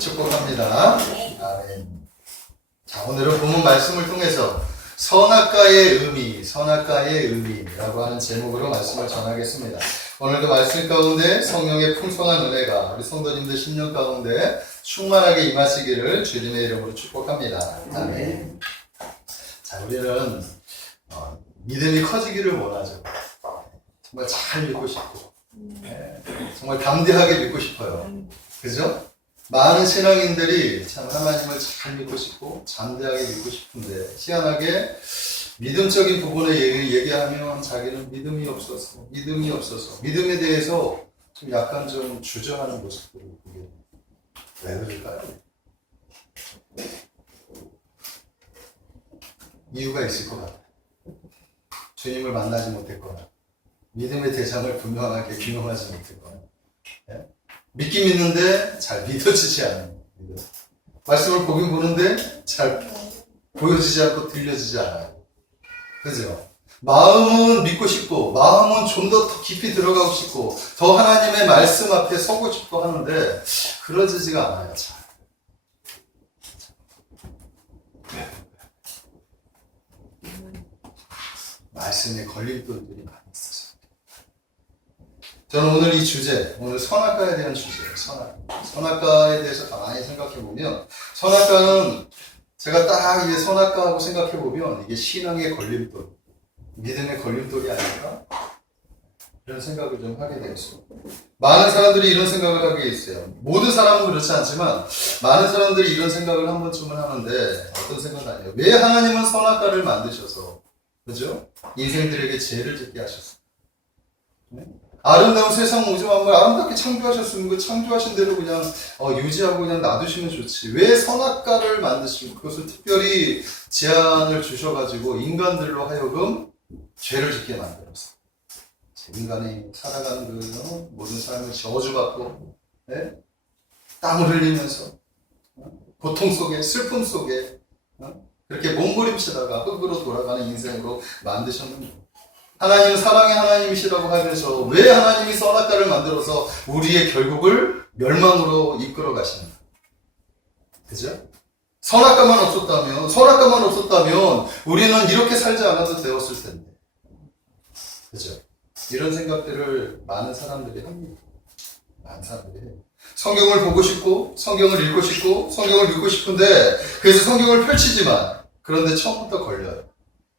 축복합니다. 아멘. 자, 오늘은 본문 말씀을 통해서 선악과의 의미라고 하는 제목으로 말씀을 전하겠습니다. 오늘도 말씀 가운데 성령의 풍성한 은혜가 우리 성도님들 심령 가운데 충만하게 임하시기를 주님의 이름으로 축복합니다. 아멘. 자, 우리는 믿음이 커지기를 원하죠. 정말 잘 믿고 싶고, 정말 담대하게 믿고 싶어요. 그죠? 많은 신앙인들이 참 하나님을 잘 믿고 싶고 담대하게 믿고 싶은데 희한하게 믿음적인 부분에 얘기하면 자기는 믿음이 없어서 믿음에 대해서 좀 약간 좀 주저하는 모습들을 보게 됩니다. 왜 그럴까요? 이유가 있을 것 같아요. 주님을 만나지 못했거나 믿음의 대상을 분명하게 규명하지 못했거나, 믿긴 믿는데 잘 믿어지지 않아요. 말씀을 보긴 보는데 잘 보여지지 않고 들려지지 않아요. 그죠? 마음은 믿고 싶고 마음은 좀 더 깊이 들어가고 싶고 더 하나님의 말씀 앞에 서고 싶고 하는데 그러지지가 않아요. 잘. 말씀에 걸림돌들이 많이 있어서. 저는 오늘 이 주제, 오늘 선악과에 대한 주제예요. 선악과에 대해서 가만히 생각해보면, 선악과는 제가 딱 이게 선악과하고 생각해보면 이게 신앙의 걸림돌, 믿음의 걸림돌이 아닐까? 이런 생각을 좀 하게 되었어요. 많은 사람들이 이런 생각을 하게 있어요. 모든 사람은 그렇지 않지만 많은 사람들이 이런 생각을 한 번쯤은 하는데 어떤 생각은 아니에요. 왜 하나님은 선악과를 만드셔서, 그죠? 인생들에게 죄를 짓게 하셨어요. 네? 아름다운 세상 우주만물 아름답게 창조하셨으면 그 창조하신 대로 그냥 유지하고 그냥 놔두시면 좋지. 왜 선악과를 만드시고 그것을 특별히 제한을 주셔가지고 인간들로 하여금 죄를 짓게 만들었어. 인간이 살아가는 그 모든 삶을 저주받고, 네? 땀을 흘리면서 고통 속에 슬픔 속에 그렇게 몸부림치다가 흙으로 돌아가는 인생으로 만드셨는데, 하나님은 사랑의 하나님이시라고 하면서 왜 하나님이 선악과를 만들어서 우리의 결국을 멸망으로 이끌어 가시는가? 그죠? 선악과만 없었다면 우리는 이렇게 살지 않아도 되었을 텐데. 그죠? 이런 생각들을 많은 사람들이 합니다. 많은 사람들이 해요. 성경을 보고 싶고, 성경을 읽고 싶고, 성경을 믿고 싶은데, 그래서 성경을 펼치지만, 그런데 처음부터 걸려요.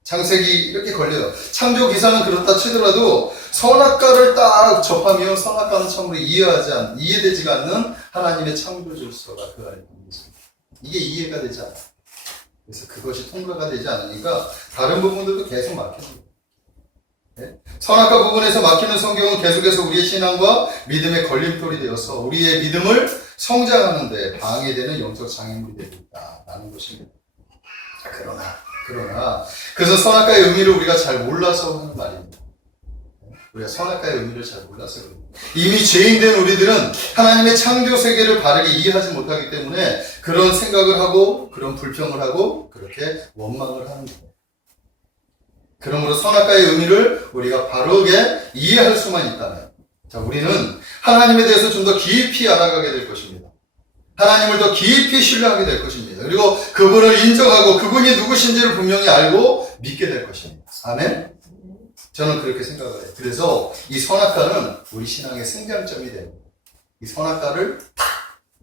창세기 이렇게 걸려요. 창조 기사는 그렇다 치더라도 선악과를 딱 접하면 선악과는 참으로 이해되지가 않는 하나님의 창조 질서가 그 안에 있습니다. 이게 이해가 되지 않아요. 그래서 그것이 통과가 되지 않으니까 다른 부분들도 계속 막힙니다. 네? 선악과 부분에서 막히는 성경은 계속해서 우리의 신앙과 믿음의 걸림돌이 되어서 우리의 믿음을 성장하는 데 방해되는 영적 장애물이 되고 있다라는 것입니다. 그러나 그래서 선악과의 의미를 우리가 잘 몰라서 하는 말입니다. 우리가 선악과의 의미를 잘 몰라서 그래요. 이미 죄인된 우리들은 하나님의 창조 세계를 바르게 이해하지 못하기 때문에 그런 생각을 하고 그런 불평을 하고 그렇게 원망을 하는 거예요. 그러므로 선악과의 의미를 우리가 바르게 이해할 수만 있다면, 자, 우리는 하나님에 대해서 좀 더 깊이 알아가게 될 것입니다. 하나님을 더 깊이 신뢰하게 될 것입니다. 그리고 그분을 인정하고 그분이 누구신지를 분명히 알고 믿게 될 것입니다. 아멘? 저는 그렇게 생각을 해요. 그래서 이 선악과는 우리 신앙의 승장점이 됩니다. 이 선악과를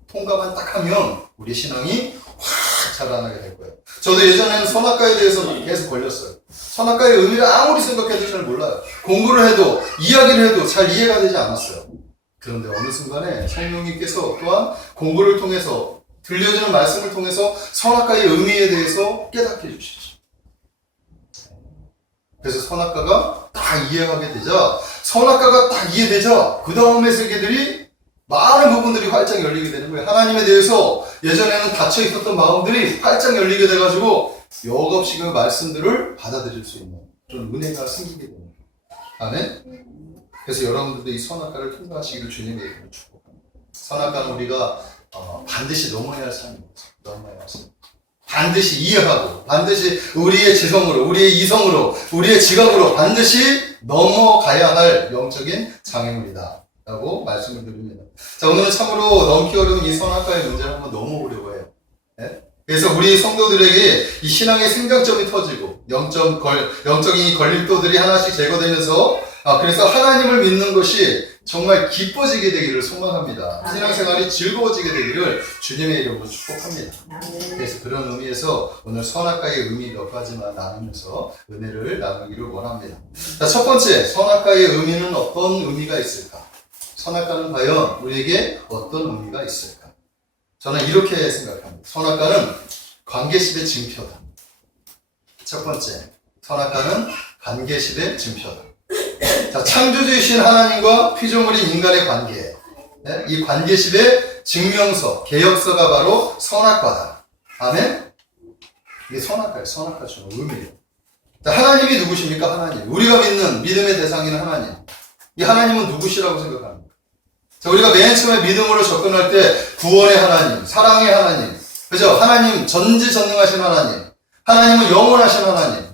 통과만 딱 하면 우리 신앙이 확 자라나게 될 거예요. 저도 예전에는 선악과에 대해서 계속 걸렸어요. 선악과의 의미를 아무리 생각해도 잘 몰라요. 공부를 해도 이야기를 해도 잘 이해가 되지 않았어요. 그런데 어느 순간에 성령님께서 또한 공부를 통해서 들려주는 말씀을 통해서 선악과의 의미에 대해서 깨닫게 해주시죠. 그래서 선악과가 딱 이해하게 되자, 선악과가 딱 이해되자 그 다음의 세계들이 많은 부분들이 활짝 열리게 되는 거예요. 하나님에 대해서 예전에는 닫혀 있었던 마음들이 활짝 열리게 돼가지고 역없이 그 말씀들을 받아들일 수 있는 그런 은혜가 생기게 됩니다. 아멘? 그래서 여러분들도 이 선악과를 통과하시기를 주님의 이름으로 축복합니다. 선악과는 우리가 반드시 넘어야 할 삶입니다. 넘어야 할 삶. 반드시 이해하고 반드시 우리의 지성으로, 우리의 이성으로, 우리의 지각으로 반드시 넘어가야 할 영적인 장애물이다 라고 말씀을 드립니다. 자, 오늘은 참으로 넘기 어려운 이 선악과의 문제를 한번 넘어보려고 해요. 예? 그래서 우리 성도들에게 이 신앙의 생각점이 터지고 영적인 걸림돌들이 하나씩 제거되면서 그래서 하나님을 믿는 것이 정말 기뻐지게 되기를 소망합니다. 신앙생활이 즐거워지게 되기를 주님의 이름으로 축복합니다. 그래서 그런 의미에서 오늘 선악과의 의미 몇 가지만 나누면서 은혜를 나누기를 원합니다. 자, 첫 번째, 선악과의 의미는 어떤 의미가 있을까? 선악과는 과연 우리에게 어떤 의미가 있을까? 저는 이렇게 생각합니다. 선악과는 관계십의 증표다. 첫 번째, 선악과는 관계십의 증표다. 자, 창조주이신 하나님과 피조물인 인간의 관계, 이 관계십의 증명서, 개혁서가 바로 선악과다. 아멘? 이게 선악과예요. 선악과 주는 의미예요. 자, 하나님이 누구십니까? 하나님. 우리가 믿는 믿음의 대상인 하나님. 이 하나님은 누구시라고 생각합니까? 자, 우리가 맨 처음에 믿음으로 접근할 때 구원의 하나님, 사랑의 하나님, 그죠? 하나님 전지전능하신 하나님, 하나님은 영원하신 하나님,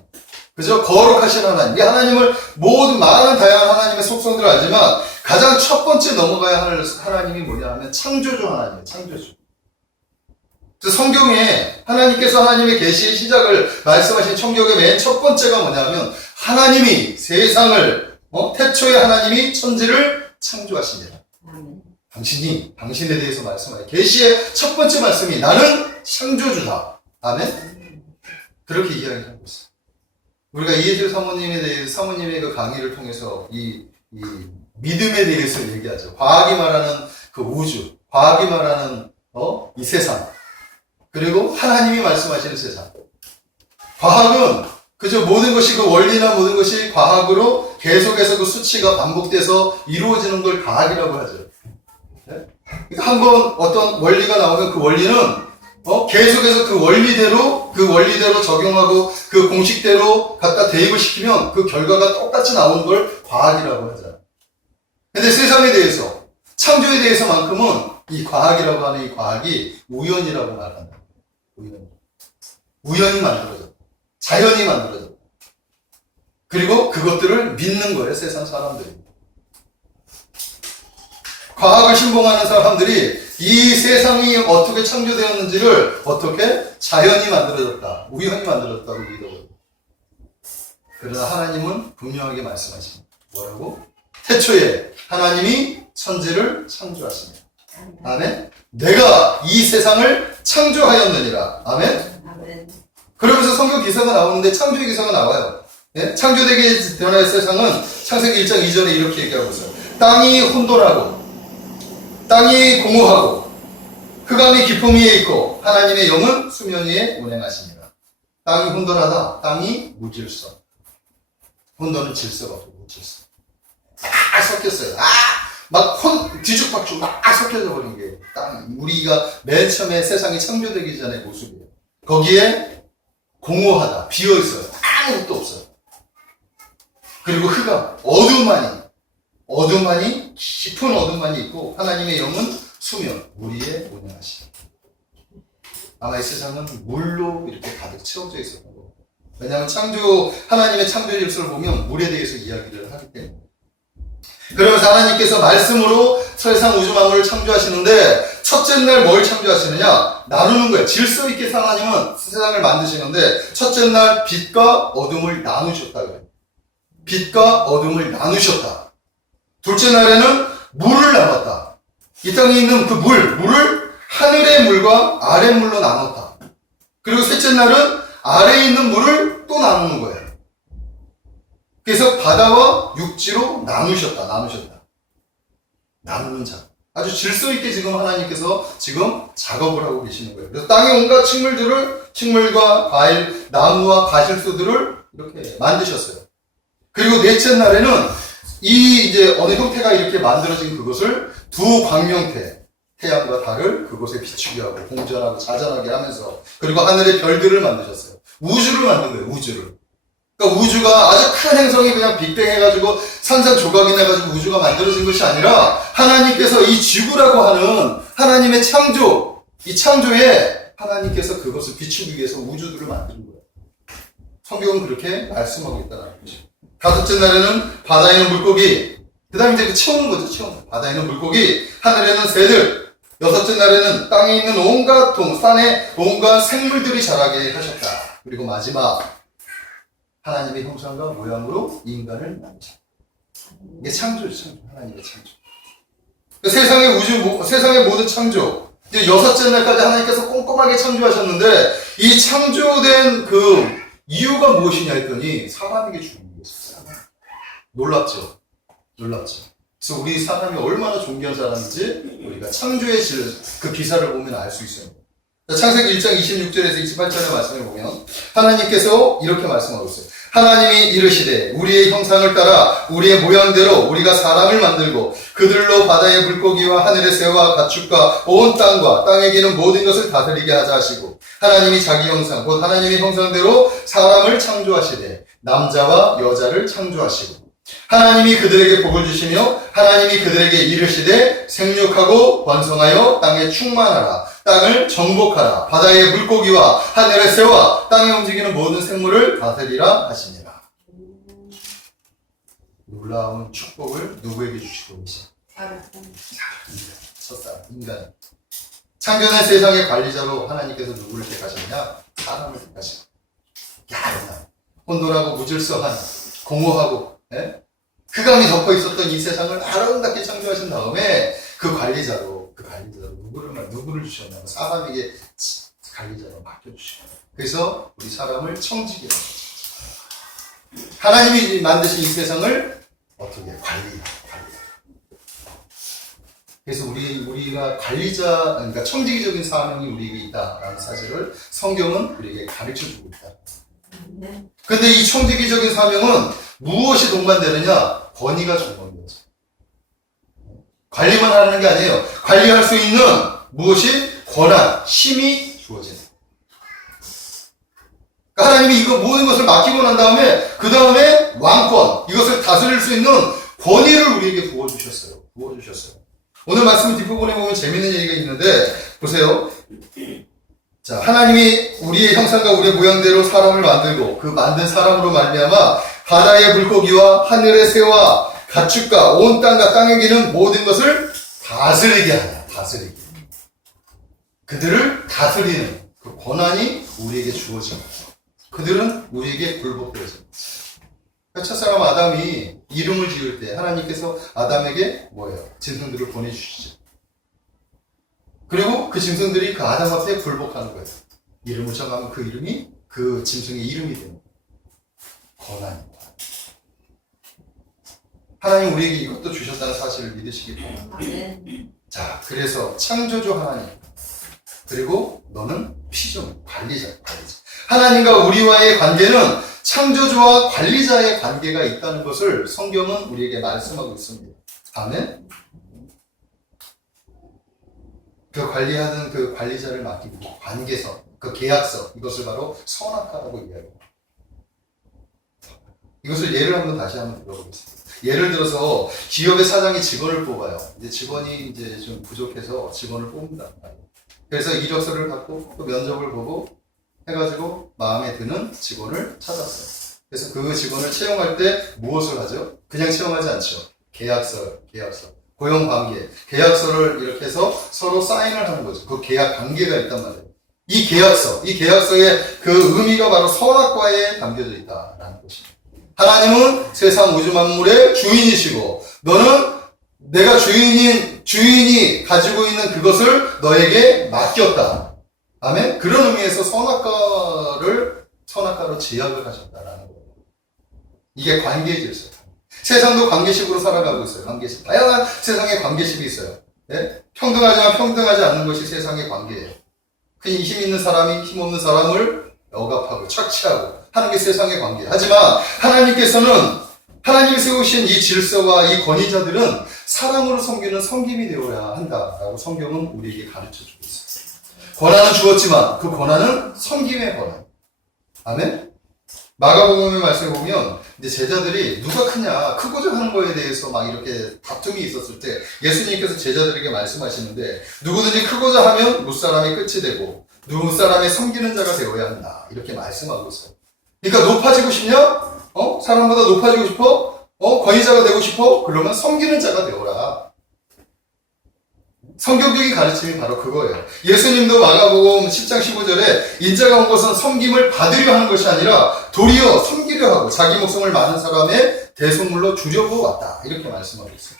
그죠? 거룩하신 하나님. 이 하나님을 모든 많은 다양한 하나님의 속성들을 알지만 가장 첫 번째 넘어가야 할 하나님이 뭐냐 하면 창조주 하나님이에요. 창조주. 그래서 성경에 하나님께서 하나님의 계시의 시작을 말씀하신 성경의 맨 첫 번째가 뭐냐면 하나님이 세상을 태초에 하나님이 천지를 창조하시니라. 당신에 대해서 말씀하여 계시의 첫 번째 말씀이 나는 창조주다. 아멘? 그렇게 이야기하고 있어요. 우리가 이해실 사모님의 그 강의를 통해서 이 믿음에 대해서 얘기하죠. 과학이 말하는 그 우주, 과학이 말하는 이 세상, 그리고 하나님이 말씀하시는 세상. 과학은 그저 모든 것이 그 원리나 모든 것이 과학으로 계속해서 그 수치가 반복돼서 이루어지는 걸 과학이라고 하죠. 네? 한번 어떤 원리가 나오면 그 원리는 계속해서 그 원리대로 적용하고 그 공식대로 갖다 대입을 시키면 그 결과가 똑같이 나오는 걸 과학이라고 하잖아요. 근데 세상에 대해서, 창조에 대해서만큼은 이 과학이라고 하는 이 과학이 우연이라고 말한다. 우연이 만들어졌다. 자연이 만들어졌다. 그리고 그것들을 믿는 거예요, 세상 사람들이. 과학을 신봉하는 사람들이 이 세상이 어떻게 창조되었는지를 어떻게 자연이 만들어졌다, 우연이 만들어졌다고 믿어요. 그러나 하나님은 분명하게 말씀하십니다. 뭐라고? 태초에 하나님이 천지를 창조하십니다. 아멘? 내가 이 세상을 창조하였느니라. 아멘? 아멘. 그러면서 성경 기사가 나오는데 창조의 기사가 나와요. 예? 창조되기 전의 세상은 창세기 1장 2절에 이렇게 얘기하고 있어요. 땅이 혼돈하고 땅이 공허하고 흑암이 깊음 위에 있고 하나님의 영은 수면 위에 운행하시니라. 땅이 혼돈하다. 땅이 무질서. 혼돈은 질서가 없고 무질서. 막 섞였어요. 막 뒤죽박죽 막 섞여져 버린 게 땅. 우리가 맨 처음에 세상이 창조되기 전의 모습이에요. 거기에 공허하다. 비어 있어요. 아무것도 없어요. 그리고 흑암, 어둠만이 깊은 어둠만이 있고 하나님의 영은 수면, 물 위에 운행하시다. 아마 이 세상은 물로 이렇게 가득 채워져 있었던 거예요. 왜냐하면 하나님의 창조 질서를 보면 물에 대해서 이야기를 하기 때문에. 그러면서 하나님께서 말씀으로 세상 우주 만물을 창조하시는데 첫째 날 뭘 창조하시느냐? 나누는 거예요. 질서 있게 하나님은 세상을 만드시는데 첫째 날 빛과 어둠을 나누셨다 그래요. 빛과 어둠을 나누셨다. 둘째 날에는 물을 나눴다. 이 땅에 있는 그 물을 하늘의 물과 아래 물로 나눴다. 그리고 셋째 날은 아래에 있는 물을 또 나누는 거예요. 그래서 바다와 육지로 나누셨다. 나누는 자. 아주 질서 있게 지금 하나님께서 지금 작업을 하고 계시는 거예요. 그래서 땅에 온갖 식물과 과일, 나무와 가실수들을 이렇게 만드셨어요. 그리고 넷째 날에는 이제 어느 형태가 이렇게 만들어진 그것을 두 광명태, 태양과 달을 그곳에 비추게 하고 공전하고 자전하게 하면서 그리고 하늘의 별들을 만드셨어요. 우주를 만든 거예요, 우주를. 그러니까 우주가 아주 큰 행성이 그냥 빅뱅 해가지고 산산조각이 나가지고 우주가 만들어진 것이 아니라 하나님께서 이 지구라고 하는 하나님의 창조, 이 창조에 하나님께서 그것을 비추기 위해서 우주들을 만든 거예요. 성경은 그렇게 말씀하고 있다는 것이죠. 다섯째 날에는 바다에 있는 물고기, 그 다음에 이제 채우는 거죠, 채우는. 바다에는 물고기, 하늘에는 새들, 여섯째 날에는 땅에 있는 온갖 산에 온갖 생물들이 자라게 하셨다. 그리고 마지막, 하나님의 형상과 모양으로 인간을 만드셨다. 이게 창조죠, 창조. 하나님의 창조. 세상의 세상의 모든 창조. 이제 여섯째 날까지 하나님께서 꼼꼼하게 창조하셨는데, 이 창조된 그 이유가 무엇이냐 했더니, 사람에게 주는 거였어요. 놀랍죠? 놀랍죠? 그래서 우리 사람이 얼마나 존귀한 사람인지, 우리가 창조의 그 기사를 보면 알 수 있어요. 창세기 1장 26절에서 28절의 말씀을 보면, 하나님께서 이렇게 말씀하고 있어요. 하나님이 이르시되 우리의 형상을 따라 우리의 모양대로 우리가 사람을 만들고 그들로 바다의 물고기와 하늘의 새와 가축과 온 땅과 땅에 기는 모든 것을 다스리게 하자 하시고 하나님이 자기 형상 곧 하나님의 형상대로 사람을 창조하시되 남자와 여자를 창조하시고 하나님이 그들에게 복을 주시며 하나님이 그들에게 이르시되 생육하고 번성하여 땅에 충만하라 땅을 정복하라 바다의 물고기와 하늘의 새와 땅에 움직이는 모든 생물을 다스리라 하시니라. 놀라운 축복을 누구에게 주시고 계시냐? 첫사람 인간. 창조된 세상의 관리자로 하나님께서 누구를 택하셨냐? 사람을 택하시고 야릇한 혼돈하고 무질서한 공허하고 흑암이 덮어 있었던 이 세상을 아름답게 창조하신 다음에 그 관리자로 누구를 주셨냐면 사람에게 관리자로 맡겨주시고 그래서 우리 사람을 청지기로 하나님이 만드신 이 세상을 어떻게 관리하라. 그래서 우리가 관리자, 그러니까 청지기적인 사명이 우리에게 있다라는 사실을 성경은 우리에게 가르쳐 주고 있다. 근데 이 청지기적인 사명은 무엇이 동반되느냐? 권위가 전공되죠. 관리만 하는 게 아니에요. 관리할 수 있는 무엇이? 권한, 힘이 주어지는. 그러니까 하나님이 이거 모든 것을 맡기고 난 다음에 그 다음에 왕권, 이것을 다스릴 수 있는 권위를 우리에게 부어주셨어요. 오늘 말씀 뒷부분에 보면 재밌는 얘기가 있는데 보세요. 자, 하나님이 우리의 형상과 우리의 모양대로 사람을 만들고 그 만든 사람으로 말미암아 바다의 물고기와 하늘의 새와 가축과 온 땅과 땅에 기는 모든 것을 다스리게 하냐. 다스리게. 그들을 다스리는 그 권한이 우리에게 주어집니다. 그들은 우리에게 굴복되어집니다. 첫사람 아담이 이름을 지을 때 하나님께서 아담에게 뭐예요? 짐승들을 보내주시죠. 그리고 그 짐승들이 그 아담 앞에 굴복하는 거예요. 이름을 정하면 그 이름이 그 짐승의 이름이 되는 거예요. 권한입니다. 하나님 우리에게 이것도 주셨다는 사실을 믿으시기 바랍니다. 자, 그래서 창조주 하나님 그리고 너는 피조물, 관리자. 하나님과 우리와의 관계는 창조주와 관리자의 관계가 있다는 것을 성경은 우리에게 말씀하고 있습니다. 아멘. 그 관리하는 그 관리자를 맡기고 관계선, 그 계약서 이것을 바로 선악과라고 이야기합니다. 이것을 예를 한번 다시 한번 들어보겠습니다. 예를 들어서 기업의 사장이 직원을 뽑아요. 이제 직원이 이제 좀 부족해서 직원을 뽑는다. 그래서 이력서를 받고 또 면접을 보고 해가지고 마음에 드는 직원을 찾았어요. 그래서 그 직원을 채용할 때 무엇을 하죠? 그냥 채용하지 않죠. 계약서, 고용관계, 계약서를 이렇게 해서 서로 사인을 하는 거죠. 그 계약 관계가 있단 말이에요. 이 계약서의 그 의미가 바로 선악과에 담겨져 있다라는 것입니다. 하나님은 세상 우주 만물의 주인이시고 너는 내가 주인이 가지고 있는 그것을 너에게 맡겼다. 아멘? 그런 의미에서 선악과로 제약을 하셨다라는 거예요. 이게 관계의 질서. 세상도 관계식으로 살아가고 있어요. 관계식. 다양한 세상의 관계식이 있어요. 네? 평등하지만 평등하지 않는 것이 세상의 관계예요. 그냥 힘 있는 사람이 힘 없는 사람을 억압하고 착취하고 하는 게 세상의 관계예요. 하지만 하나님이 세우신 이 질서와 이 권위자들은 사랑으로 섬기는 섬김이 되어야 한다라고 성경은 우리에게 가르쳐주고 있어요. 권한은 주었지만 그 권한은 섬김의 권한. 아멘? 마가복음의 말씀을 보면 이제 제자들이 누가 크냐 크고자 하는 거에 대해서 막 이렇게 다툼이 있었을 때 예수님께서 제자들에게 말씀하시는데 누구든지 크고자 하면 무사람이 끝이 되고 무사람의 섬기는 자가 되어야 한다 이렇게 말씀하고 있어요. 그러니까 높아지고 싶냐? 사람보다 높아지고 싶어? 권위자가 되고 싶어? 그러면 섬기는 자가 되어라. 성경적인 가르침이 바로 그거예요. 예수님도 마가복음 10장 15절에 인자가 온 것은 섬김을 받으려 하는 것이 아니라 도리어 섬기려 하고 자기 목숨을 많은 사람의 대속물로 주려고 왔다. 이렇게 말씀하고 있어요.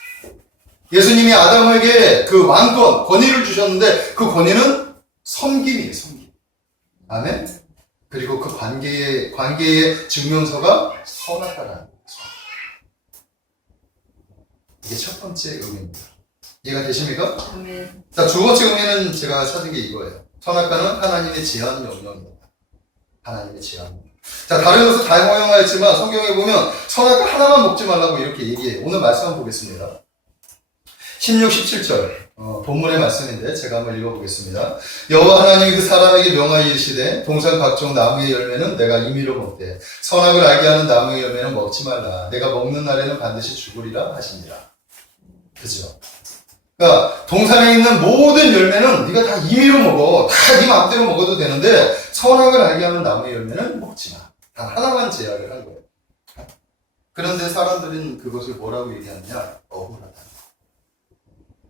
예수님이 아담에게 그 왕권, 권위를 주셨는데 그 권위는 섬김이에요. 섬김. 아멘? 그리고 그 관계의 증명서가 선악과라는 거예요. 이게 첫 번째 의미입니다. 이해가 되십니까? 자, 두 번째 의미는 제가 찾은 게 이거예요. 선악과는 하나님의 제한 명령입니다. 하나님의 제한 명령. 자, 다른 것은 다 허용하였지만 성경에 보면 선악과 하나만 먹지 말라고 이렇게 얘기해요. 오늘 말씀 한번 보겠습니다. 16, 17절 본문의 말씀인데 제가 한번 읽어보겠습니다. 여호와 하나님이 그 사람에게 명하여 이르시되 동산 각종 나무의 열매는 내가 임의로 먹되 선악을 알게 하는 나무의 열매는 먹지 말라. 내가 먹는 날에는 반드시 죽으리라 하시니라. 그죠? 그러니까 동산에 있는 모든 열매는 네가 다 임의로 먹어. 다 네 마음대로 먹어도 되는데 선악을 알게 하는 나무의 열매는 먹지 마. 단 하나만 제약을 한 거예요. 그런데 사람들은 그것을 뭐라고 얘기하느냐? 억울하다.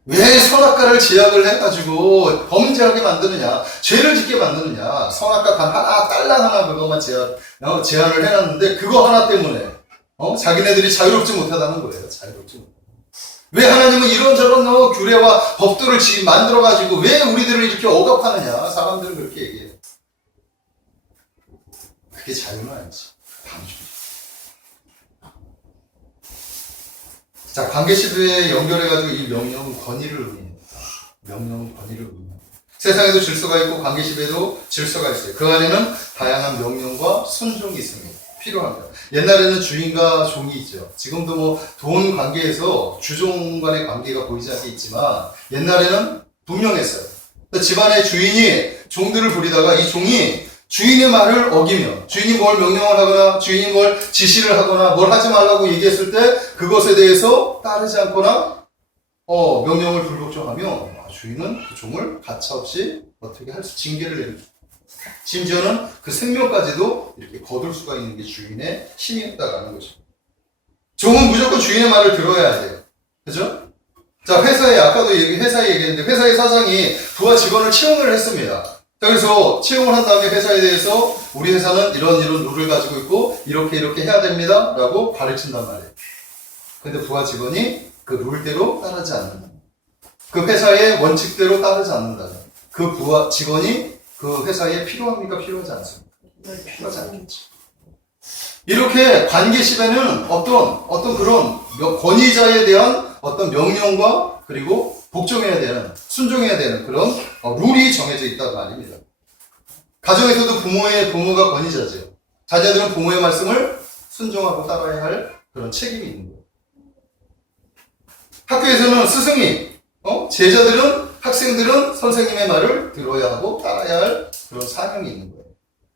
왜 선악과를 제약을 해가지고 범죄하게 만드느냐, 죄를 짓게 만드느냐, 선악과 단 하나, 딸랑 하나 그것만 제한을 해놨는데 그거 하나 때문에 자기네들이 자유롭지 못하다는 거예요. 자유롭지 못하다. 왜 하나님은 이런저런 규례와 법도를 만들어가지고 왜 우리들을 이렇게 억압하느냐? 사람들은 그렇게 얘기해요. 그게 자유는 아니지. 방주죠. 자, 관계시도에 연결해가지고 이 명령은 권위를 의미합니다. 명령은 권위를 의미합니다. 세상에도 질서가 있고 관계시도에도 질서가 있어요. 그 안에는 다양한 명령과 순종이 있습니다. 필요합니다. 옛날에는 주인과 종이 있죠. 지금도 뭐 돈 관계에서 주종 간의 관계가 보이지 않게 있지만 옛날에는 분명했어요. 집안의 주인이 종들을 부리다가 이 종이 주인의 말을 어기면 주인이 뭘 명령을 하거나 주인이 뭘 지시를 하거나 뭘 하지 말라고 얘기했을 때 그것에 대해서 따르지 않거나 명령을 불복종하면 주인은 그 종을 가차없이 어떻게 할 수 징계를 내리죠. 심지어는 그 생명까지도 이렇게 거둘 수가 있는 게 주인의 힘이었다라는 거죠. 종은 무조건 주인의 말을 들어야 돼요. 그죠? 자, 아까도 회사에 얘기했는데 회사의 사장이 부하 직원을 채용을 했습니다. 그래서 채용을 한 다음에 회사에 대해서 우리 회사는 이런 룰을 가지고 있고 이렇게 해야 됩니다 라고 가르친단 말이에요. 근데 부하 직원이 그 룰대로 따르지 않는다. 그 회사의 원칙대로 따르지 않는다. 그 부하 직원이 그 회사에 필요합니까? 필요하지 않습니까? 필요하지 않겠죠. 이렇게 관계시에는 어떤 그런 권위자에 대한 어떤 명령과 그리고 복종해야 되는, 순종해야 되는 그런 룰이 정해져 있단 말입니다. 가정에서도 부모가 권위자죠. 자녀들은 부모의 말씀을 순종하고 따라야 할 그런 책임이 있는 거예요. 학교에서는 스승이, 제자들은, 학생들은 선생님의 말을 들어야 하고 따라야 할 그런 사명이 있는 거예요.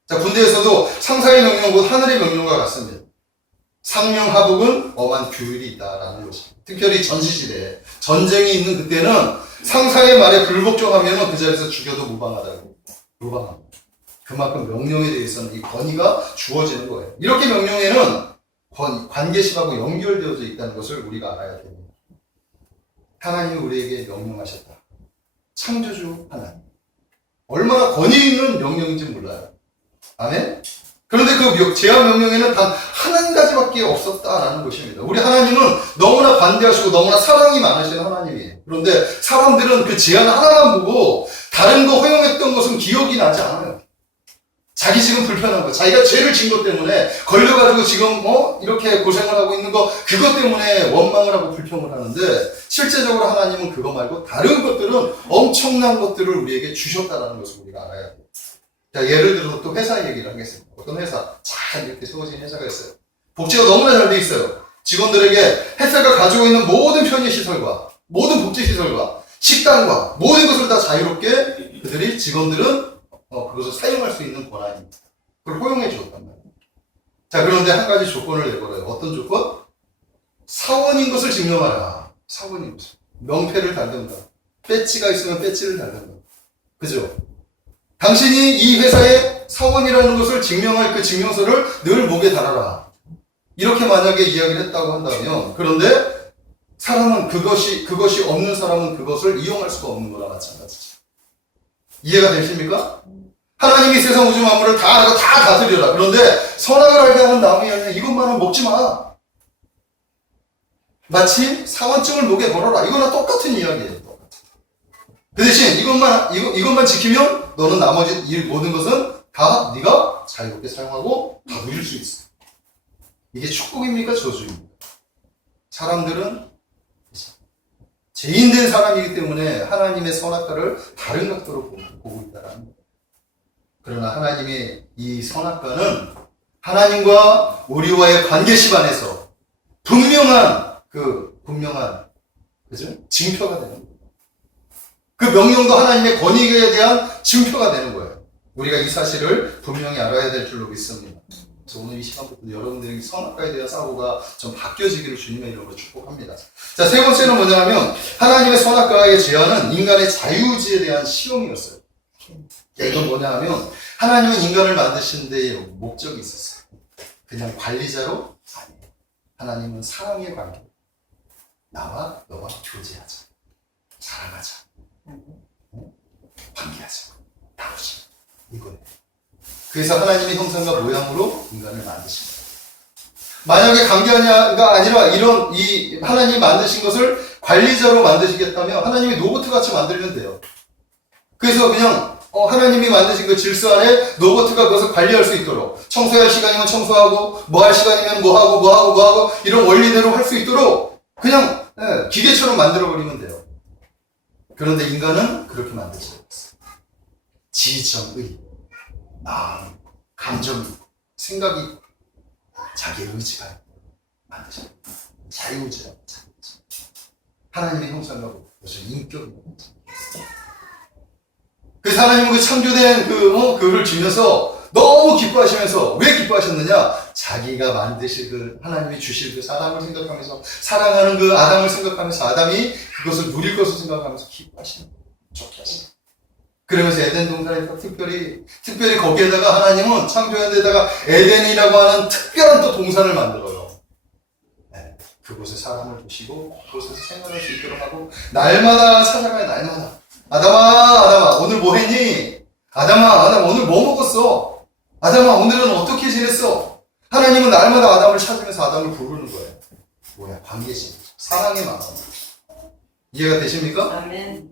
자, 군대에서도 상사의 명령과 하늘의 명령과 같습니다. 상명하복은 엄한 규율이 있다라는 것입니다. 특별히 전시시대에 전쟁이 있는 그때는 상사의 말에 불복종하면 그 자리에서 죽여도 무방하다고. 무방합니다. 그만큼 명령에 대해서는 이 권위가 주어지는 거예요. 이렇게 명령에는 관계심하고 연결되어져 있다는 것을 우리가 알아야 됩니다. 하나님이 우리에게 명령하셨다. 창조주 하나님. 얼마나 권위 있는 명령인지 몰라요. 아멘? 그런데 그 제한 명령에는 단 한 가지밖에 없었다라는 것입니다. 우리 하나님은 너무나 관대하시고 너무나 사랑이 많으신 하나님이에요. 그런데 사람들은 그 제한 하나만 보고 다른 거 허용했던 것은 기억이 나지 않아요. 자기 지금 불편한 거, 자기가 죄를 진 것 때문에 걸려가지고 지금 이렇게 고생을 하고 있는 거, 그것 때문에 원망을 하고 불평을 하는데 실제적으로 하나님은 그거 말고 다른 것들은 엄청난 것들을 우리에게 주셨다는 것을 우리가 알아야 돼요. 자, 예를 들어서 또 회사 얘기를 하겠습니다. 어떤 회사, 잘 이렇게 세워진 회사가 있어요. 복지가 너무나 잘 돼 있어요. 직원들에게 회사가 가지고 있는 모든 편의시설과 모든 복지시설과 식당과 모든 것을 다 자유롭게 그들이 직원들은 그것을 사용할 수 있는 권한입니다. 그걸 허용해 주었단 말이에요. 자, 그런데 한 가지 조건을 내걸어요. 어떤 조건? 사원인 것을 증명하라. 사원인 것을. 명패를 달든가. 배지가 있으면 배지를 달든가. 그죠? 당신이 이 회사의 사원이라는 것을 증명할 그 증명서를 늘 목에 달아라. 이렇게 만약에 이야기를 했다고 한다면, 그런데 사람은 그것이 없는 사람은 그것을 이용할 수가 없는 거나 마찬가지죠. 이해가 되십니까? 하나님이 세상 우주 만물을 다 알고 다 다스려라. 그런데 선악을 알게 하는 나무의 열매 이것만은 먹지 마. 마치 사원증을 목에 걸어라. 이거랑 똑같은 이야기예요. 그 대신 이것만 지키면 너는 나머지 이 모든 것은 다 네가 자유롭게 사용하고 다 누릴 수 있어. 이게 축복입니까? 저주입니까? 사람들은 죄인된 사람이기 때문에 하나님의 선악과를 다른 각도로 보고 있다는 거예요. 그러나 하나님의 이 선악과는 하나님과 우리와의 관계식 안에서 분명한 그죠? 징표가 되는 거예요. 그 명령도 하나님의 권위에 대한 징표가 되는 거예요. 우리가 이 사실을 분명히 알아야 될 줄로 믿습니다. 그래서 오늘 이 시간부터 여러분들이 선악과에 대한 사고가 좀 바뀌어지기를 주님의 이름으로 축복합니다. 자, 세 번째는 뭐냐면 하나님의 선악과의 제안은 인간의 자유의지에 대한 시험이었어요. 이건 뭐냐 하면 하나님은 인간을 만드신 데에 목적이 있었어요. 그냥 관리자로? 아니에요. 하나님은 사랑의 관계. 나와 너와 교제하자. 사랑하자. 관계하자. 나누자. 이거예요. 그래서 하나님의 형상과 모양으로 인간을 만드신 거예요. 만약에 관계가 아니라 이 하나님이 만드신 것을 관리자로 만드시겠다면 하나님이 로봇 같이 만들면 돼요. 그래서 그냥 하나님이 만드신 그 질서 안에 로봇가 그것을 관리할 수 있도록 청소할 시간이면 청소하고 뭐 할 시간이면 뭐 하고 이런 원리대로 할 수 있도록 그냥 기계처럼 만들어버리면 돼요. 그런데 인간은 그렇게 만들지 않았어요. 지정의, 마음, 감정이, 생각이, 자기의 의지가 만드죠. 자유의지라고 자유의지. 하나님의 형상과 무슨 인격입니다. 그래서 하나님은 그 창조된 그를 주면서 너무 기뻐하시면서 왜 기뻐하셨느냐? 자기가 만드실 그 하나님이 주실 그 사람을 생각하면서 사랑하는 그 아담을 생각하면서 아담이 그것을 누릴 것을 생각하면서 기뻐하시는 거예요. 좋게 하시는 거예요. 그러면서 에덴 동산에서 특별히 거기에다가 하나님은 창조한 데다가 에덴이라고 하는 특별한 또 동산을 만들어요. 네, 그곳에 사람을 두시고 그곳에서 생활할 수 있도록 하고 날마다 찾아가요. 날마다. 아담아 오늘 뭐 했니? 아담아 오늘 뭐 먹었어? 아담아 오늘은 어떻게 지냈어? 하나님은 날마다 아담을 찾으면서 아담을 부르는 거예요. 뭐야? 관계심, 사랑의 마음. 이해가 되십니까? 아멘.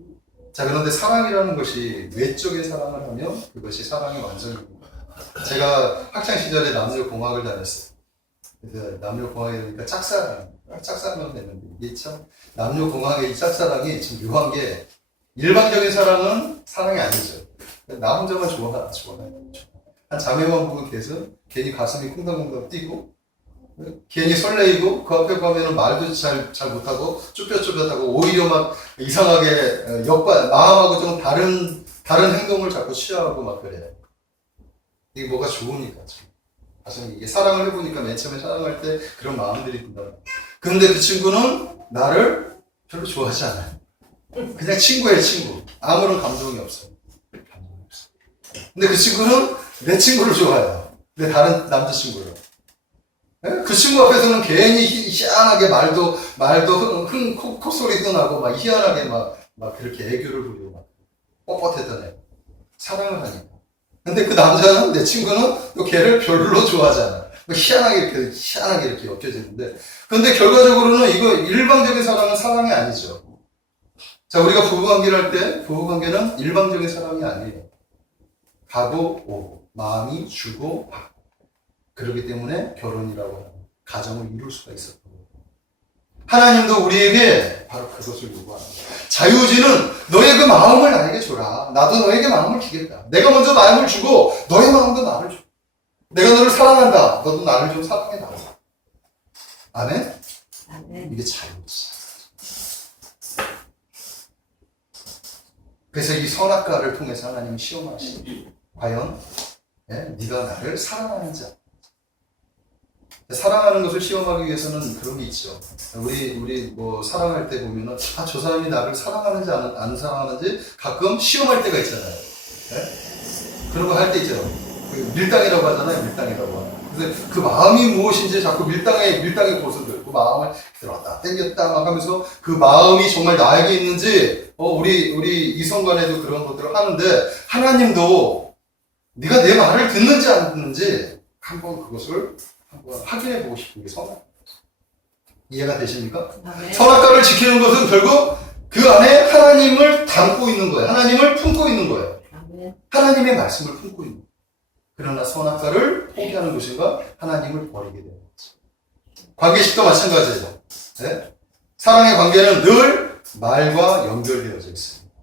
자, 그런데 사랑이라는 것이 외적인 사랑을 하면 그것이 사랑의 완전입니다. 제가 학창시절에 남녀공학을 다녔어요. 그래서 남녀공학이 되니까 짝사랑만 됐는데 이게 참 남녀공학의 이 짝사랑이 참 묘한 게 일반적인 사랑은 사랑이 아니죠. 나 혼자만 좋아해요. 한 자매만 보면 괜히 가슴이 쿵당쿵당 뛰고 괜히 설레이고 그 앞에 가면은 말도 잘 못하고 쭈뼛쭈뼛하고 오히려 막 이상하게 마음하고 좀 다른 행동을 자꾸 취하고 막 그래요. 이게 뭐가 좋으니까. 가슴이 이게 사랑을 해보니까 맨 처음에 사랑할 때 그런 마음들이 든다. 근데 그 친구는 나를 별로 좋아하지 않아요. 그냥 친구예요, 친구. 아무런 감정이 없어요. 근데 그 친구는 내 친구를 좋아해요. 내 다른 남자친구를. 그 친구 앞에서는 괜히 희한하게 말도 콧소리도 나고 막 희한하게 막 그렇게 애교를 부리고 막 뻣뻣했던 애. 사랑을 하니까. 근데 그 남자는, 내 친구는 또 걔를 별로 좋아하지 않아요. 희한하게 이렇게 엮여지는데. 근데 결과적으로는 이거 일방적인 사랑은 사랑이 아니죠. 자, 우리가 부부관계를 할 때, 부부관계는 일방적인 사랑이 아니에요. 가고, 오고, 마음이 주고, 받고. 그렇기 때문에 결혼이라고 하는 가정을 이룰 수가 있었던 거예요. 하나님도 우리에게 바로 그것을 요구합니다. 자유의지는 너의 그 마음을 나에게 줘라. 나도 너에게 마음을 주겠다. 내가 먼저 마음을 주고, 너의 마음도 나를 줘. 내가 너를 사랑한다. 너도 나를 좀 사랑해라. 아멘? 아멘. 이게 자유의지. 그래서 이 선악과를 통해서 하나님이 시험하시는 과연 네가 나를 사랑하는지. 사랑하는 것을 시험하기 위해서는 그런 게 있죠. 우리 뭐 사랑할 때 보면은 저 사람이 나를 사랑하는지 안 사랑하는지 가끔 시험할 때가 있잖아요. 네? 그런 거 할 때 있죠. 그 밀당이라고 하잖아요. 밀당이라고. 그래서 그 마음이 무엇인지 자꾸 밀당의 고수들, 그 마음을 들었다, 땡겼다 막 하면서 그 마음이 정말 나에게 있는지, 우리 이성간에도 그런 것들을 하는데, 하나님도 네가 내 말을 듣는지 안 듣는지 한번 그것을 한번 확인해 보고 싶은 게 선악. 이해가 되십니까? 네. 선악과를 지키는 것은 결국 그 안에 하나님을 담고 있는 거예요. 하나님을 품고 있는 거예요. 네. 하나님의 말씀을 품고 있는 거예요. 그러나 선악과를 포기하는 것인가? 하나님을 버리게 되는 거죠. 관계식도 마찬가지예요. 네? 사랑의 관계는 늘 말과 연결되어져 있습니다.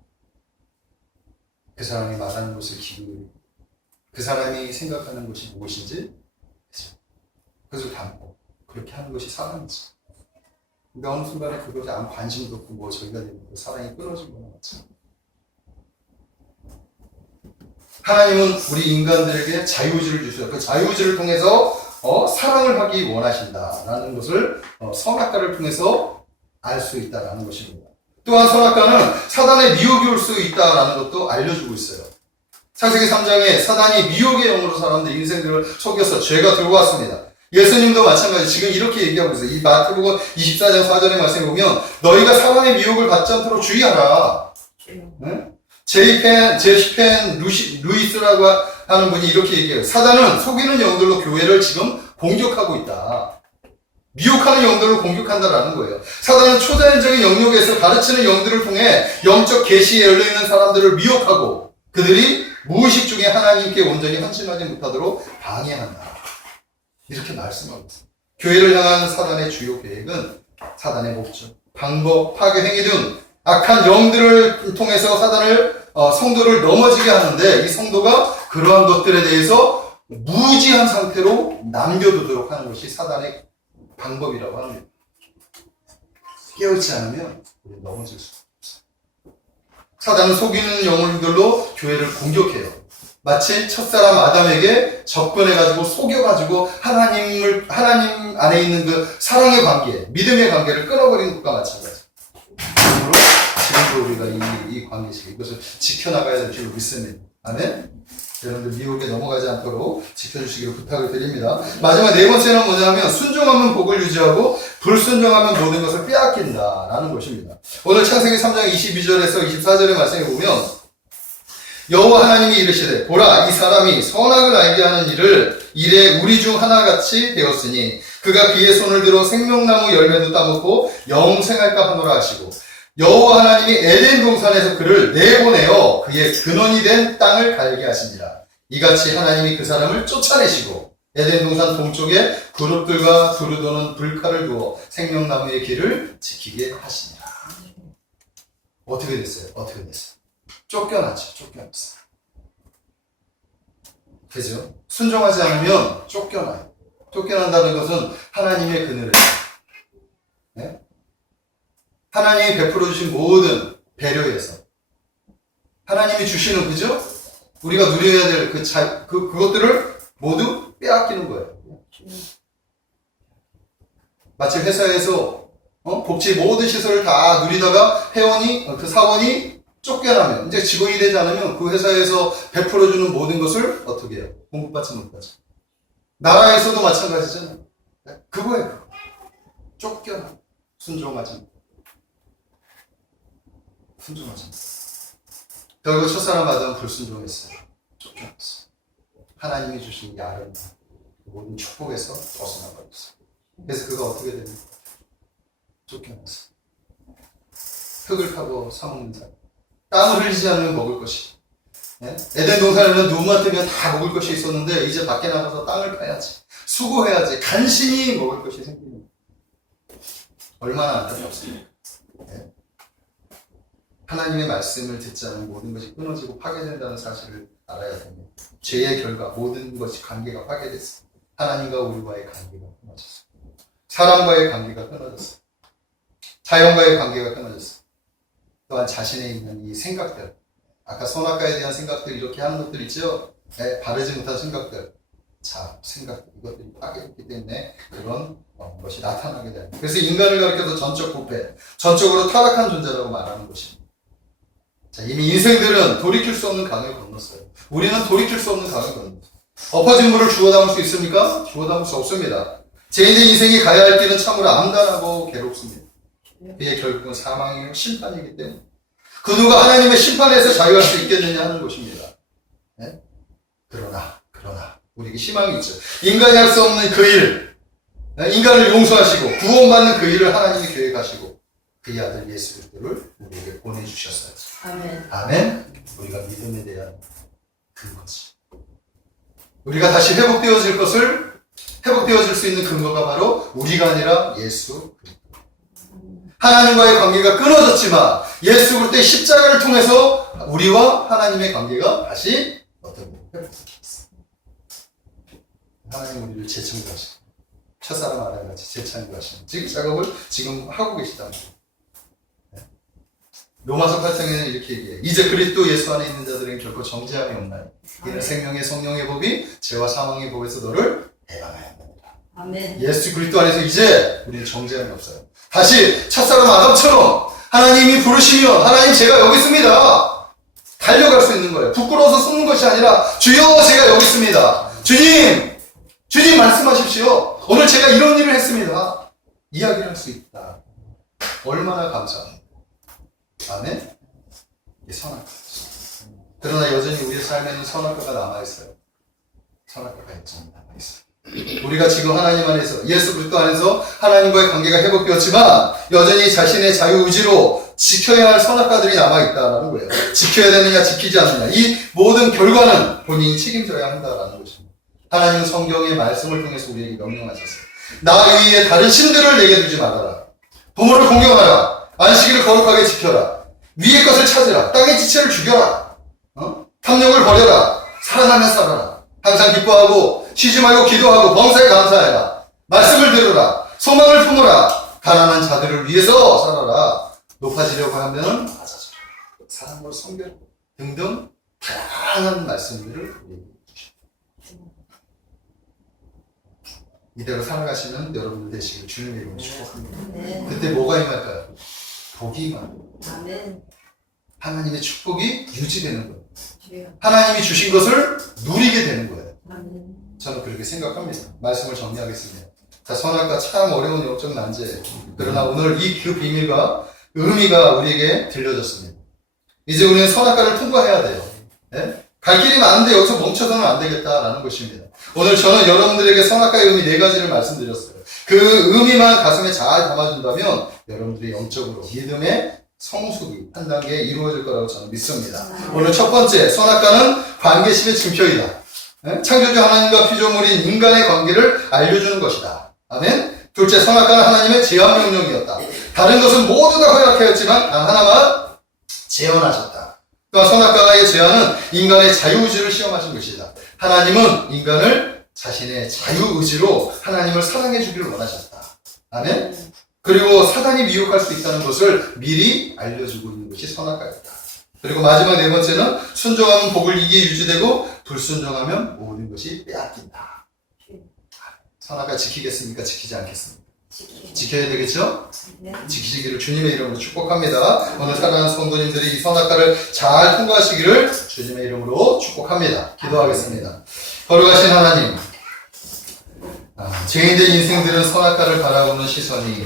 그 사람이 말하는 것을 기울이고 그 사람이 생각하는 것이 무엇인지 그것을 담고 그렇게 하는 것이 사랑이죠. 근데 어느 순간에 그것에 아무 관심도 없고 뭐 저희가 되는 사랑이 끊어진 거나 마찬가지예요. 하나님은 우리 인간들에게 자유의지를 주셔서 그 자유의지를 통해서 사랑을 하기 원하신다라는 것을 선악과를 통해서 알 수 있다라는 것입니다. 또한 선악과는 사단의 미혹이 올 수 있다라는 것도 알려주고 있어요. 창세기 3장에 사단이 미혹의 영으로 사람들 인생들을 속여서 죄가 들고 왔습니다. 예수님도 마찬가지 지금 이렇게 얘기하고 있어요. 이 마태복음 24장 4절의 말씀에 보면 너희가 사단의 미혹을 받지 않도록 주의하라. 네? 제시펜 루이스라고 하는 분이 이렇게 얘기해요. 사단은 속이는 영들로 교회를 지금 공격하고 있다. 미혹하는 영들을 공격한다라는 거예요. 사단은 초자연적인 영역에서 가르치는 영들을 통해 영적 계시에 열려있는 사람들을 미혹하고 그들이 무의식 중에 하나님께 온전히 헌신하지 못하도록 방해한다. 이렇게 말씀하고 있습니다. 교회를 향한 사단의 주요 계획은 사단의 목적, 방법, 파괴 행위 등 악한 영들을 통해서 성도를 넘어지게 하는데 이 성도가 그러한 것들에 대해서 무지한 상태로 남겨두도록 하는 것이 사단의 방법이라고 합니다. 깨어있지 않으면 우리 넘어질 수 없어요. 사단은 속이는 영혼들로 교회를 공격해요. 마치 첫사람 아담에게 접근해가지고 속여가지고 하나님 안에 있는 그 사랑의 관계, 믿음의 관계를 끊어버리는 것과 마찬가지예요. 지금도 우리가 이 관계식, 이것을 지켜나가야 될 줄 믿습니다. 아멘? 여러분들 미혹에 넘어가지 않도록 지켜주시기를 부탁을 드립니다. 마지막 네 번째는 뭐냐면 순종하면 복을 유지하고 불순종하면 모든 것을 빼앗긴다 라는 것입니다. 오늘 창세기 3장 22절에서 24절의 말씀에 보면 여호와 하나님이 이르시되 보라 이 사람이 선악을 알게 하는 일에 우리 중 하나같이 되었으니 그가 그의 손을 들어 생명나무 열매도 따먹고 영생할까 하노라 하시고 여호와 하나님이 에덴 동산에서 그를 내보내어 그의 근원이 된 땅을 갈게 하시니라. 이같이 하나님이 그 사람을 쫓아내시고 에덴 동산 동쪽에 그룹들과 두루도는 불칼을 두어 생명나무의 길을 지키게 하시니라. 어떻게 됐어요? 쫓겨났어요. 그죠? 순종하지 않으면 쫓겨나요. 쫓겨난다는 것은 하나님의 그늘에 네? 하나님이 베풀어 주신 모든 배려에서 하나님이 주시는 그죠? 우리가 누려야 될 그것들을 모두 빼앗기는 거예요. 마치 회사에서 복지 모든 시설을 다 누리다가 사원이 쫓겨나면 이제 직원이 되지 않으면 그 회사에서 베풀어 주는 모든 것을 어떻게 해요? 공급받지 못하죠. 나라에서도 마찬가지잖아요. 그거예요. 쫓겨나. 순종하지. 결국 첫사람 아담은 불순종했어요. 쫓겨났어요. 하나님이 주신 이 아름다운 모든 축복에서 벗어나 버렸어요. 그래서 그가 어떻게 됩니까? 쫓겨났어요. 흙을 타고 사먹는 사람. 땀을 흘리지 않으면 먹을 것이. 네? 에덴 동산에는 눈만 뜨면 다 먹을 것이 있었는데 이제 밖에 나가서 땅을 파야지. 수고해야지. 간신히 먹을 것이 생깁니다. 얼마나 안타깝습니까? 네? 하나님의 말씀을 듣지 않으면 모든 것이 끊어지고 파괴된다는 사실을 알아야 됩니다. 죄의 결과 모든 것이 관계가 파괴됐습니다. 하나님과 우리와의 관계가 끊어졌습니다. 사람과의 관계가 끊어졌습니다. 자연과의 관계가 끊어졌습니다. 또한 자신에 있는 이 생각들, 아까 선악과에 대한 생각들 이렇게 하는 것들 있죠? 네, 바르지 못한 생각들, 생각들 이것들이 파괴됐기 때문에 그런 것이 나타나게 됩니다. 그래서 인간을 가리켜서 전적 부패, 전적으로 타락한 존재라고 말하는 것입니다. 자, 이미 인생들은 돌이킬 수 없는 강을 건넜어요. 우리는 돌이킬 수 없는 강을 건넜어요. 엎어진 물을 주워 담을 수 있습니까? 주워 담을 수 없습니다. 죄인의 인생이 가야 할 길은 참으로 암담하고 괴롭습니다. 그의 결국은 사망이요 심판이기 때문에 그 누가 하나님의 심판에서 자유할 수 있겠느냐 하는 것입니다. 네? 그러나 우리에게 희망이 있죠. 인간이 할 수 없는 그 일, 인간을 용서하시고 구원받는 그 일을 하나님이 계획하시고 그의 아들 예수 그리스도를 우리에게 보내주셨어요. 아멘. 아멘. 우리가 믿음에 대한 근거지. 우리가 다시 회복되어질 수 있는 근거가 바로 우리가 아니라 예수 그리스도. 하나님과의 관계가 끊어졌지만 예수 그리스도의 십자가를 통해서 우리와 하나님의 관계가 다시 어떻게 회복되었습니다. 하나님 우리를 재창조하시고 첫사람 아담같이 재창조하시는 지금 작업을 지금 하고 계시답니다. 로마서 8장에는 이렇게 얘기해요. 이제 그리스도 예수 안에 있는 자들은 결코 정죄함이 없나요? 이는 생명의 성령의 법이 죄와 사망의 법에서 너를 해방하였느니라. 아멘. 예수 그리스도 안에서 이제 우리는 정죄함이 없어요. 다시 첫사람 아담처럼 하나님이 부르시면 하나님 제가 여기 있습니다. 달려갈 수 있는 거예요. 부끄러워서 숨는 것이 아니라 주여 제가 여기 있습니다. 주님 말씀하십시오. 오늘 제가 이런 일을 했습니다. 이야기를 할 수 있다. 얼마나 감사합니다. 아멘? 이게 선악과. 그러나 여전히 우리의 삶에는 선악과가 남아있어요. 선악과가 여전히 남아있어요. 우리가 지금 하나님 안에서, 예수 그리스도 안에서 하나님과의 관계가 회복되었지만 여전히 자신의 자유의지로 지켜야 할 선악과들이 남아있다는 거예요. 지켜야 되느냐, 지키지 않느냐. 이 모든 결과는 본인이 책임져야 한다는 것입니다. 하나님은 성경의 말씀을 통해서 우리에게 명령하셨어요. 나 위에 다른 신들을 내게 두지 말아라. 부모를 공경하라. 안식일을 거룩하게 지켜라. 위의 것을 찾으라. 땅의 지체를 죽여라. 탐욕을 버려라. 살아나면 살아라. 항상 기뻐하고 쉬지 말고 기도하고 범사에 감사해라. 말씀을 들으라. 소망을 품으라. 가난한 자들을 위해서 살아라. 높아지려고 하면 낮아져라. 사랑으로 섬겨라. 등등 다양한 말씀들을 우리에게 주십니다. 이대로 살아가시는 여러분들 되시길 주님의 이름으로 축복합니다. 네. 그때 뭐가 임할까요? 복이 임합니다. 아멘. 하나님의 축복이 유지되는 거예요. 주여. 하나님이 주신 것을 누리게 되는 거예요. 아멘. 저는 그렇게 생각합니다. 말씀을 정리하겠습니다. 자, 선악과 참 어려운 영적 난제. 그러나 오늘 이 그 비밀과 의미가 우리에게 들려졌습니다. 이제 우리는 선악과를 통과해야 돼요. 네? 갈 길이 많은데 여기서 멈춰서는 안 되겠다라는 것입니다. 오늘 저는 여러분들에게 선악과의 의미 4가지를 말씀드렸어요. 그 의미만 가슴에 잘 담아준다면 여러분들이 영적으로 믿음의 성숙이 한 단계 이루어질 거라고 저는 믿습니다. 오늘 첫 번째, 선악과는 관계심의 증표이다. 창조주 하나님과 피조물인 인간의 관계를 알려주는 것이다. 아멘. 둘째, 선악과는 하나님의 제한 명령이었다. 다른 것은 모두 다 허락하였지만 단 하나만 제한하셨다. 또한 선악과의 제한은 인간의 자유의지를 시험하신 것이다. 하나님은 인간을 자신의 자유의지로 하나님을 사랑해 주기를 원하셨다. 아멘. 그리고 사단이 미혹할 수 있다는 것을 미리 알려주고 있는 것이 선악과였다. 그리고 마지막 4번째는 순종하면 복을 이기에 유지되고 불순종하면 모든 것이 빼앗긴다. 선악과 지키겠습니까? 지키지 않겠습니까? 지켜야 되겠죠? 네. 지키시기를 주님의 이름으로 축복합니다. 오늘 사랑하는 성도님들이 이 선악과를 잘 통과하시기를 주님의 이름으로 축복합니다. 기도하겠습니다. 거룩하신 하나님, 죄인된 인생들은 선악과를 바라보는 시선이